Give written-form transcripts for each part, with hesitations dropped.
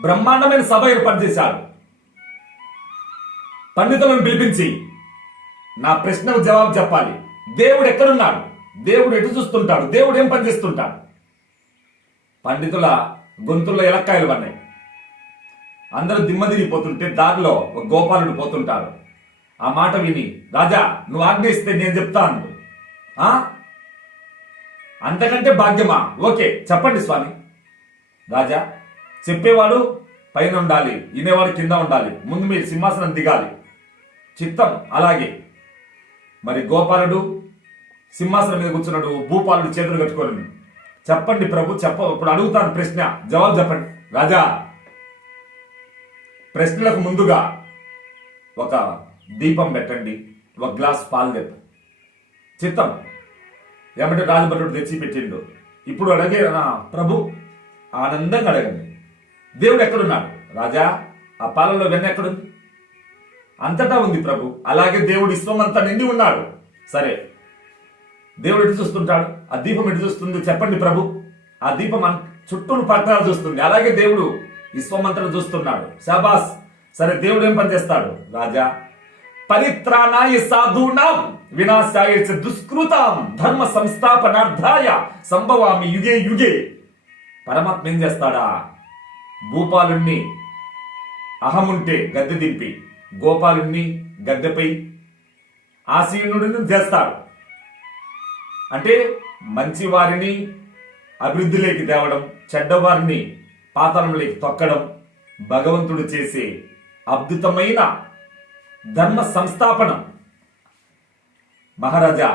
బ్రహ్మాండమైన సభ ఏర్పాటు చేశాడు. పండితులను పిలిపించి నా ప్రశ్నకు జవాబు చెప్పాలి. దేవుడు ఎక్కడున్నాడు? దేవుడు ఎటు చూస్తుంటాడు? దేవుడు ఏం పని చేస్తుంటాడు? పండితుల గొంతుల్లో ఎలక్కాయలు పడినాయి. అందరూ దిమ్మదిరిగిపోతుంటే దారిలో ఒక గోపాలుడు పోతుంటాడు. ఆ మాట విని, రాజా నువ్వు ఆజ్ఞయిస్తే నేను చెప్తాను. అంతకంటే భాగ్యమా? ఓకే చెప్పండి స్వామి. రాజా, చెప్పేవాడు పైన ఉండాలి, వినేవాడు కింద ఉండాలి. ముందు మీరు సింహాసనం దిగాలి. చిత్తం అలాగే. మరి గోపాలుడు సింహాసనం మీద కూర్చున్నాడు, భూపాలుడు చేతులు కట్టుకోను. చెప్పండి ప్రభు, ఇప్పుడు అడుగుతాను ప్రశ్న, జవాబు చెప్పండి. రాజా, ప్రశ్నలకు ముందుగా ఒక దీపం పెట్టండి, ఒక గ్లాస్ పాలు తెప్ప. చిత్తం ఏమంటే రాజభటుడు తెచ్చి పెట్టిండు. ఇప్పుడు అడిగే ప్రభు, ఆనందంగా అడగండి, దేవుడు ఎక్కడున్నాడు? రాజా, ఆ పాలలో వెన్న ఎక్కడుంది? అంతటా ఉంది ప్రభు. అలాగే దేవుడు విశ్వమంతా నిండి ఉన్నాడు. సరే, దేవుడు ఎటు చూస్తుంటాడు? ఆ దీపం ఎటు చూస్తుంది చెప్పండి ప్రభు. ఆ దీపం చుట్టూ పట్టణాలు చూస్తుంది. అలాగే దేవుడు విశ్వమంతను చూస్తున్నాడు. శాబాస్. సరే, దేవుడు ఏం పని చేస్తాడు? రాజా, పరిత్రాణాయ సాధూనాం వినాశాయ చ దుష్కృతాం ధర్మ సంస్థాపనార్థాయ సంభవామి యుగే యుగే. పరమాత్మ ఏం చేస్తాడా? భూపాలుణ్ణి అహముంటే గద్దె దింపి గోపాలుణ్ణి గద్దెపై ఆసీనుడిని చేస్తాడు. అంటే మంచివారిని అభివృద్ధిలోకి తేవడం, చెడ్డవారిని పాతాళంలోకి తొక్కడం భగవంతుడు చేసే అద్భుతమైన ధర్మ సంస్థాపనం. మహారాజా,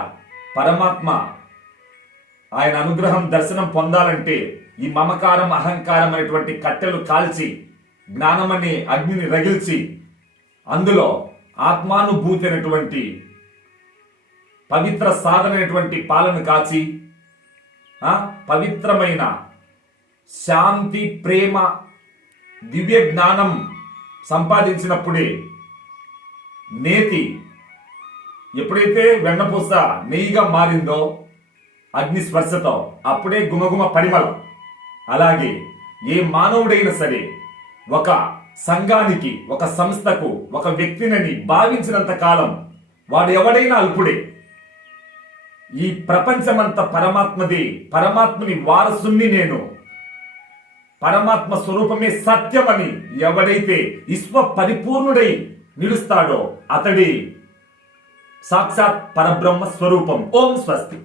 పరమాత్మ ఆయన అనుగ్రహం దర్శనం పొందాలంటే ఈ మమకారం అహంకారం అనేటువంటి కట్టెలు కాల్చి జ్ఞానం అనే అగ్నిని రగిల్చి అందులో ఆత్మానుభూతి అనేటువంటి పవిత్ర సాధనటువంటి పాలను కాచి పవిత్రమైన శాంతి ప్రేమ దివ్య జ్ఞానం సంపాదించినప్పుడే నేతి ఎప్పుడైతే వెన్నపూస నెయ్యిగా మారిందో అగ్ని స్పర్శతో అప్పుడే గుమగుమ పరిమళం. అలాగే ఏ మానవుడైనా సరే ఒక సంఘానికి, ఒక సంస్థకు, ఒక వ్యక్తిని భావించినంత కాలం వాడు ఎవడైనా అల్పుడే. ఈ ప్రపంచమంతా పరమాత్మది. పరమాత్మని వారసుని నేను. పరమాత్మ స్వరూపమే సత్యమని ఎవడైతే విశ్వ పరిపూర్ణుడై నిలుస్తాడో అతడి సాక్షాత్ పరబ్రహ్మ స్వరూపం. ఓం స్వస్తి.